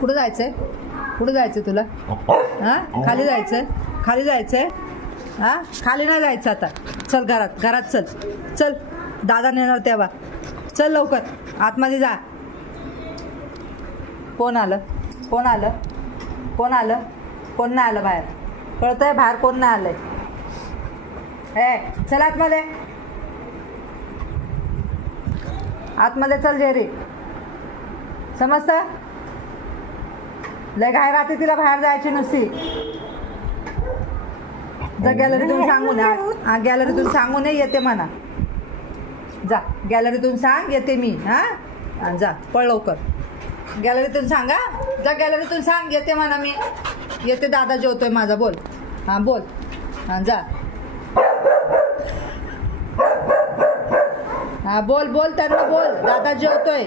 कुठं जायचंय? कुठं जायचं तुला? हां, खाली जायचंय? खाली जायचंय? हां, खाली नाही जायचं आता. चल घरात, घरात चल. चल, दादा नेणार तेव्हा. चल लवकर आतमध्ये जा. कोण आलं? कोण आलं? कोण आलं? कोण नाही आलं बाहेर? कळतंय बाहेर कोण नाही आलंय? ए चल आतमध्ये. आतमध्ये चल जेरी. समजतं? लय घाई राहते तिला बाहेर जायची नुसती. जा गॅलरीतून सांगून गॅलरीतून सांगून येते म्हणा. जा गॅलरीतून सांग येते मी. हां जा पळ लवकर. गॅलरीतून सांगा. जा गॅलरीतून सांग येते म्हणा मी. येते दादा जेवतोय माझा. बोल. हां बोल. हां जा. हां बोल बोल त्यांना बोल दादा जेवतोय.